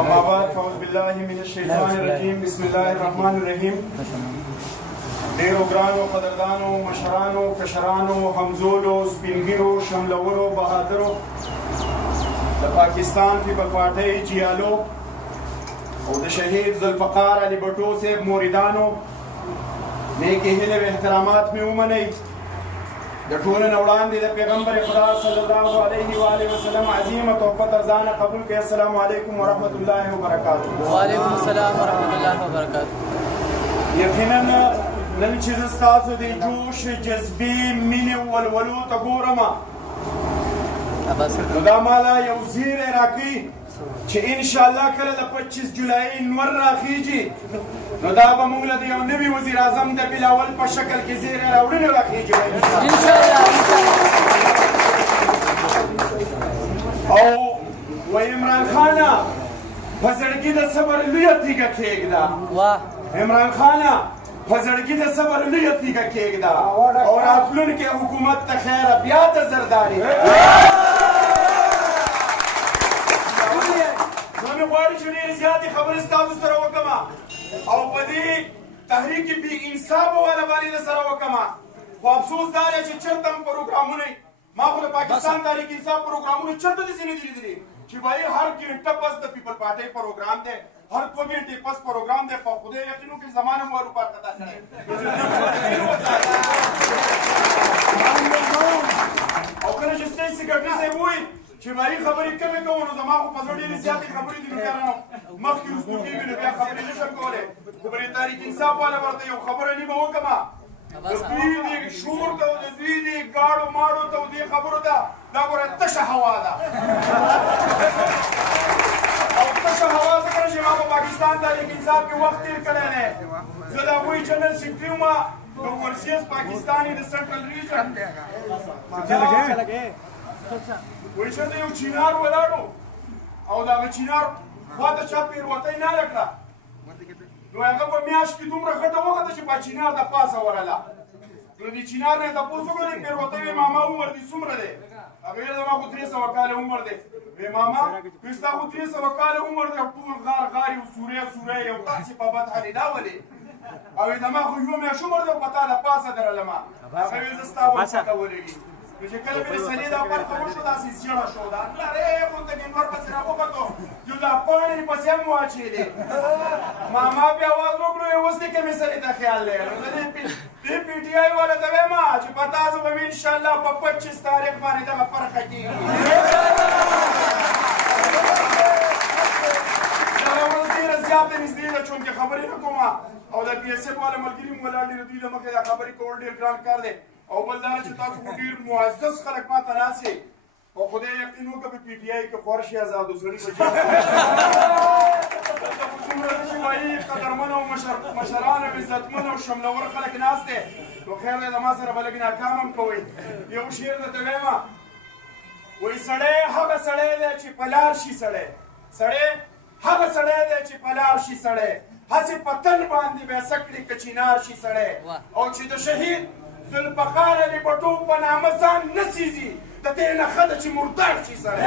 اما بعد فاعوذ بالله من الشیطان الرجیم بسم الله الرحمن الرحیم. ډیرو ګرانو قدردانو مشرانو کشرانو همزولو سپینګیرو شملورو بهادرو د پاکستان پیپل پارټۍ جیالو او د شهید ذوالفقار علي بټو صاحب موریدانو نیکې هیلې او احترامات مې ومنئ. د ټولو نه وړاندې د پیغمبر خدا صلی الله علیه و آله وسلم عظیمه تحفه ارزانه قبول کړئ. السلام علیکم ورحمت الله وبرکاته. وعلیکم السلام ورحمت الله وبرکاته. یقینا نن چې زه ستاسو د جوش جذبې مینې ولولو ته ګورم نو دا مالا یو زیری راکوي چې انشاءالله کله د 25 جولای نور راخیږي نو دا به موږ له د یو نوي وزیر اعظم د بلاول په شکل کې زیری راوړنې راخیږي او و عمران خانه په زړګي د صبر لویه تیږه کېږده. عمران خانه په زړګي د صبر لویه تیږه کېږده او راتلونکي حکومت ته خیره بیا د زرداري غواړي چې ډېرې زیاتې خبرې ستاسو سره وکړم او په دې تحریک بې انصافه والا باندې در سره وکړم. خو افسوس دا دی چې چېرته هم پروګرامونه ما خو د پاکستان تحریک انصاف پروګرامونه چېرته داسې نه دي لیدلي چې بهې هر ګنټه پس د پیپل پارټۍ پروګرام دی هر 2 ګنټې پس پروګرام دی. په خدای یقین وکړئ زما نه مو وروپار خطا کړی او کله چې سټیج سیکرټري صاحب ووایي چې مالي خبرې کمې کوو نو زما خو په زړه ډېرې زیاتې خبرې دي نو بیا رانه مخکې رستو کېږي نو بیا خبرې نه شم کولی. خو په دې تحریک انصاف والا ورته یو خبره نیمه وکړم د دوی دې شور ته او د دوی دې ګاړو ماړو ته او دې خبرو ته دا ګوره تشه هوا ده او تشه هوا ځکه چې ما په پاکستان تحریک انصاف کې وخت تېر کړی دی. زه د هغوی جنرل سیکرټري وم د اورسیز پاکستاني د سنټرل ریجن وایي چېرته یو چینار ولاړو او د هغه چینار خوا ته چا پیروتۍ نه کړه نو هغه په میاشت کې دومره خټه وخته چې په چینار د پاسه ورله نو د چینار نه یې تپوس وکړه د پیروتۍ وایي ماما عمر دې څومره دی؟ هغه ویل زما خو 300 کاله عمر دی. وایي ماما وایي ستا خو 300 کاله عمر دی او ټول غار غار یو سوری سوری یو تاسې په بد حالې دا ولې او وایي زما خو یوه میاشت عمر دی او په تا د پاسه درلم هغه ویل زه ستا ورپته ولېږي نو چې کله مې د سنې دا برخه وشو داسې زیړه شو دا لرې غونته کې نور پسې راوکتو یو دا پاڼې پسې هم واچېدې ماما بیا اواز وکړو اوس دې کې مې سړي ته خیال دی نو زه دې پي ټي آی والا ته وایم چې په تاسو به مې انشاءالله په 25 تاریخ باندې دغه پرخه کېږي. دغه ورځ ډېره زیاته نږدې ده چونکې خبرې نه کوم او د پي ایس ایف والا ملګري مو ولاړ دي د دوی له مخې دا خبرې کول ډېر ګران کار دی او بل دا چې تاسو خو ډېر معزز خلک ما ته ناست یې او خدای یقین وکړه په پي ټي آی کې خوار شي ازادو سړي به دلته خو څومره چې وایي قدرمن او مشران او عزتمن او شملور خلک ناست دی نو خیر دی زما سره به لږ ناکام هم کوئ. یو شعر درته وایم وایي سړی هغه سړی دی چې په لار شي سړی هغه سړی دی چې په لار شي سړی هسې په تن باندې بیا سکړي که چینار شي سړی او چې د شهید ذوالفقار علي بټو په نامه ځان نه سیزي د دې نه ښه ده چې مردار شي سړی